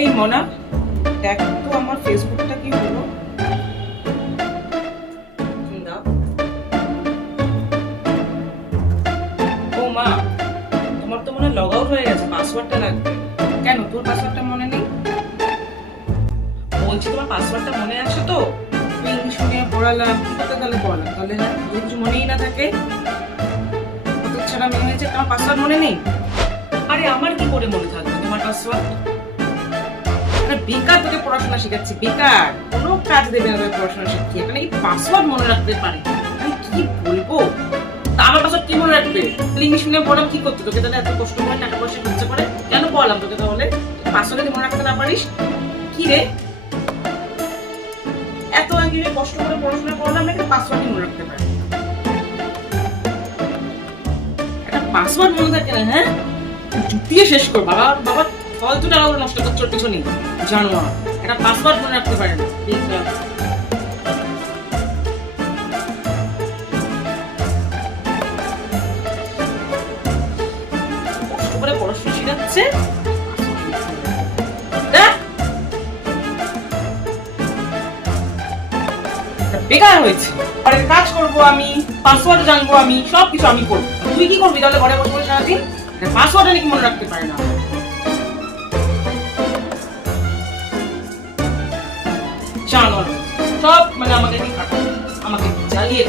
এই মনা, দেখ তো আমার ফেসবুকটা কি হলো। ও মা, তোমার তো মনে হয় লগ আউট হয়ে গেছে, পাসওয়ার্ডটা লাগবে। কেন, তোর পাসওয়ার্ডটা মনে নেই? বলছি তোমার পাসওয়ার্ডটা মনে আছে তো? তুমি ইংলিশ মিডিয়ামে পড়ালাম, কি করতে তাহলে পড়ালাম তাহলে? হ্যাঁ, যদি কিছু মনেই না থাকে, কত ছাড়া মেয়ে হয়েছে, তোমার পাসওয়ার্ড মনে নেই? আরে আমার কি করে মনে থাকবে তোমার পাসওয়ার্ড? বেকার তোকে পড়াশোনা শেখাচ্ছি, বেকার কোনো কাজ দেবে না তোকে পড়াশোনা শিখিয়ে, মানে এই পাসওয়ার্ড মনে রাখতে পারি আমি কি বলবো? তা আমার পাসওয়ার্ড কি মনে রাখবে? ইংলিশ মিডিয়াম পড়াম কি করতে তোকে তাহলে? এত কষ্ট করে টাকা পয়সা খরচা করে কেন পড়ালাম তোকে তাহলে? পাসওয়ার্ড যদি মনে রাখতে না পারিস, কি রে এত আগে কষ্ট করে পড়াশোনা করলাম না, একটা পাসওয়ার্ড মনে রাখতে পারি? একটা পাসওয়ার্ড মনে থাকে না? হ্যাঁ, জুতিয়ে শেষ কর বাবা। বাবা ফালতু টাকা নষ্ট করছো পিছনে, জানো না একটা পাসওয়ার্ড মনে রাখতে পারে না। কষ্ট করে পড়াশোনা শেখাচ্ছে, বেকার হয়েছে। ঘরের কাজ করবো আমি, পাসওয়ার্ড জানবো আমি, সবকিছু আমি করবো। তুই কি করবি তাহলে ঘরে বসে বসে সারাদিন? পাসওয়ার্ড নাকি মনে রাখতে পারে না? জানো সব মানে আমাকে জ্বালিয়ে